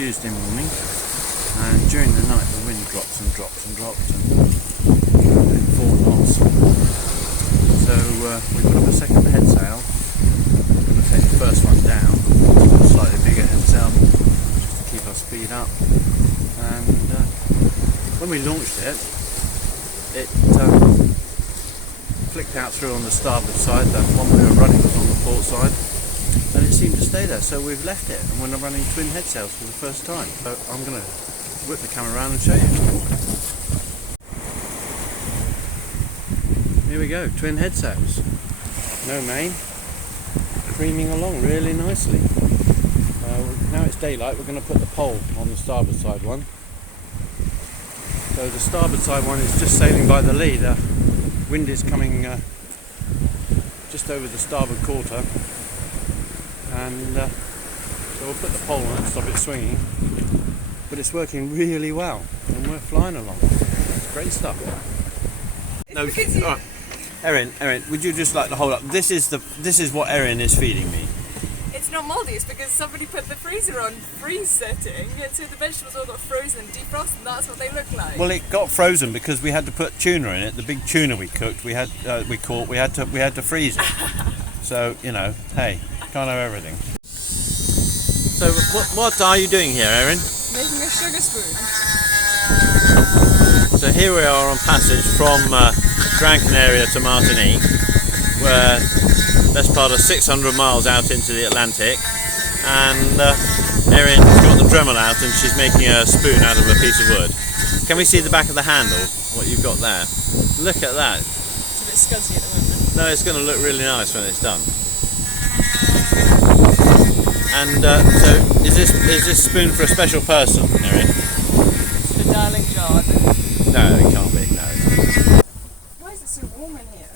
Tuesday morning, and during the night the wind drops and drops and drops and 4 knots. So we put up a second head sail. We're going to take the first one down, a slightly bigger head sail, just to keep our speed up. And when we launched it, it flicked out through on the starboard side. That one we were running was on the port side, and it seemed to stay there, so we've left it, and we're now running twin head sails for the first time. So I'm going to whip the camera around and show you. Here we go, twin head sails, no main, creaming along really nicely. Now it's daylight, we're going to put the pole on the starboard side one. So the starboard side one is just sailing by the lee. The wind is coming just over the starboard quarter, and so we'll put the pole on it, stop it swinging, but it's working really well and we're flying along. It's great stuff. No, right. Erin, would you just like to hold up? This is what Erin is feeding me. It's not mouldy, it's because somebody put the freezer on freeze setting, and so the vegetables all got frozen and defrosted, and that's what they look like. Well, it got frozen because we had to put tuna in it. The big tuna we cooked, we caught, we had to freeze it. So, you know, hey, can't have everything. So what are you doing here, Erin? Making a sugar spoon. So here we are on passage from Gran Canaria to Martinique. We're best part of 600 miles out into the Atlantic, and Erin's got the Dremel out and she's making a spoon out of a piece of wood. Can we see the back of the handle, what you've got there? Look at that. It's a bit scuzzy at the moment. No, it's going to look really nice when it's done. And so is this spoon for a special person, Erin? It's for Darling John. No, it can't be, no. Why is it so warm in here?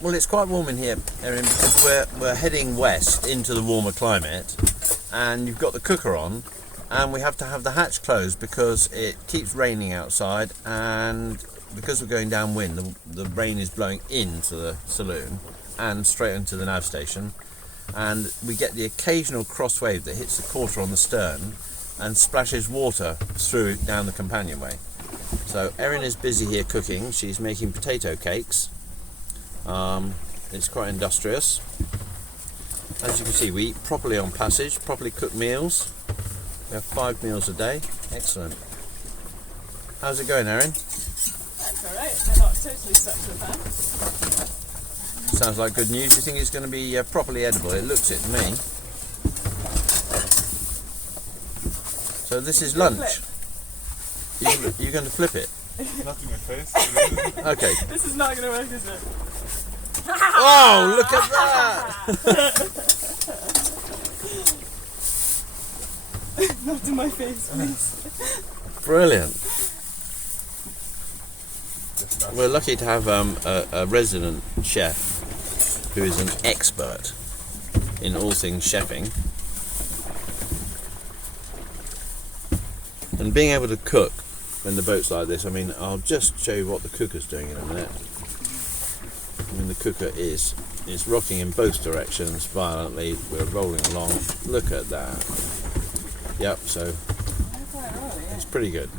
Well, it's quite warm in here, Erin, because we're heading west into the warmer climate, and you've got the cooker on, and we have to have the hatch closed because it keeps raining outside, and because we're going downwind, the rain is blowing into the saloon and straight into the nav station, and we get the occasional cross wave that hits the quarter on the stern and splashes water through down the companionway. So Erin is busy here cooking. She's making potato cakes. It's quite industrious. As you can see, we eat properly on passage, properly cooked meals. We have 5 meals a day. Excellent. How's it going, Erin? That's alright, they're not totally stuck to the pan. Sounds like good news. You think it's going to be properly edible? It looks it to me. So this is lunch. You're going to flip it? Not in my face. Okay. This is not going to work, is it? Oh, look at that! Not in my face, please. Brilliant. We're lucky to have a resident chef who is an expert in all things chefing. And being able to cook when the boat's like this, I mean, I'll just show you what the cooker's doing in a minute. I mean, the cooker is rocking in both directions violently. We're rolling along. Look at that. Yep, so it's pretty good.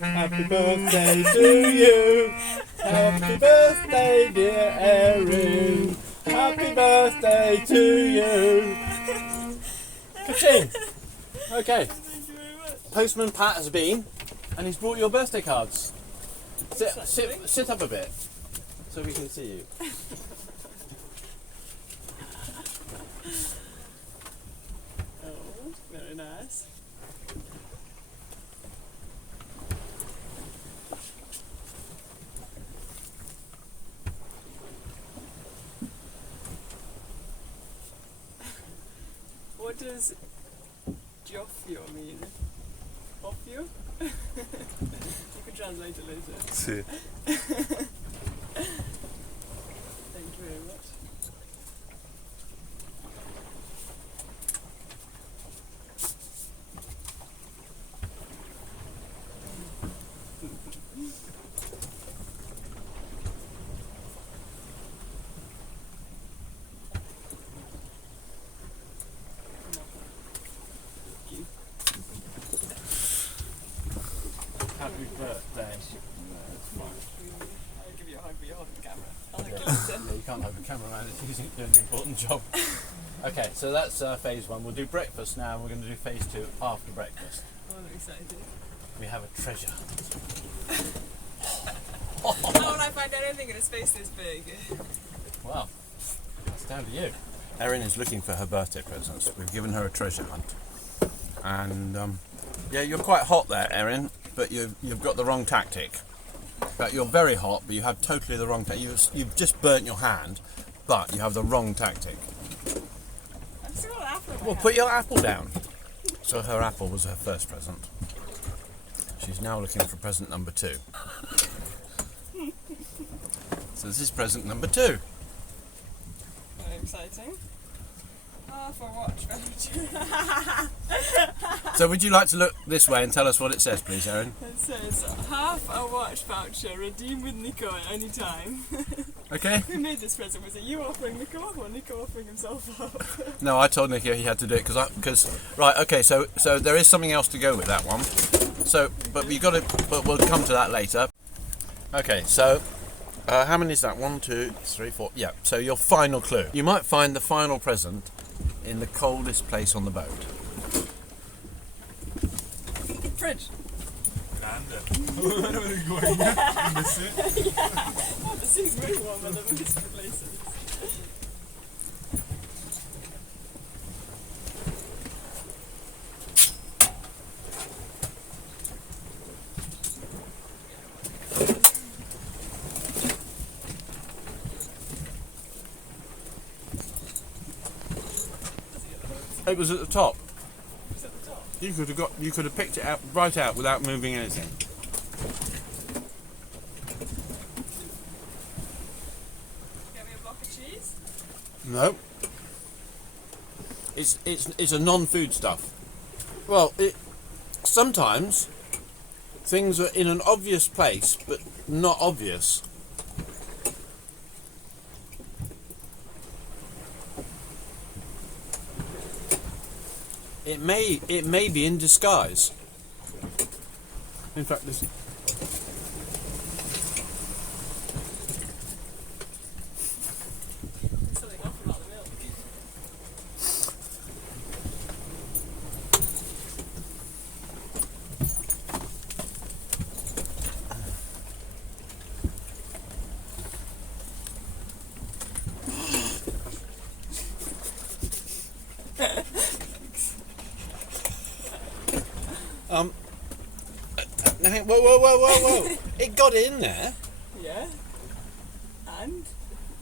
Happy birthday to you. Happy birthday, dear Erin. Happy birthday to you. Ka-ching. Okay. Postman Pat has been, and he's brought your birthday cards. Sit up a bit, so we can see you. Oh, very nice. What does Joffio mean? Offio? You can translate it later. Thank you very much. man is doing the important job. Okay, so that's phase 1. We'll do breakfast now, and we're going to do phase 2 after breakfast. I'm excited. We have a treasure. How will I find anything in a space this big? Well, it's down to you. Erin is looking for her birthday presents. We've given her a treasure hunt. And yeah, you're quite hot there, Erin, but you've got the wrong tactic. But you're very hot, but you have totally the wrong tactic. You've just burnt your hand, but you have the wrong tactic. I've still got an apple in my Well, hand. put your apple down. So her apple was her first present. She's now looking for present number 2. So this is present number 2. Very exciting. For watch voucher. So would you like to look this way and tell us what it says, please, Erin? It says half a watch voucher, redeem with Nico at any time. Okay. Who made this present? Was it you offering Nico or Nico offering himself up? No, I told Nicky he had to do it because right. Okay, so there is something else to go with that one. So, but we'll come to that later. Okay, so how many is that? 1, 2, 3, 4. Yeah. So your final clue. You might find the final present in the coldest place on the boat. Fridge. I don't know where you're going. Miss it. Oh, the sea's really warm in the most places. It was at the top. It's at the top. You could have picked it out right out without moving anything. Get me a block of cheese. No. It's a non-food stuff. Well, sometimes things are in an obvious place but not obvious. It may be in disguise. In fact, this. There's something off about the milk. Whoa! It got in there. Yeah. And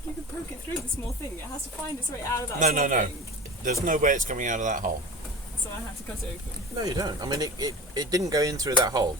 you can poke it through the small thing. It has to find its way out of that No, small no. thing. There's no way it's coming out of that hole. So I have to cut it open. No, you don't. I mean, it didn't go in through that hole.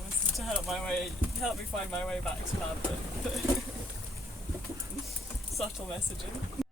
Wants to help me find my way back to Lambeth. Subtle messaging.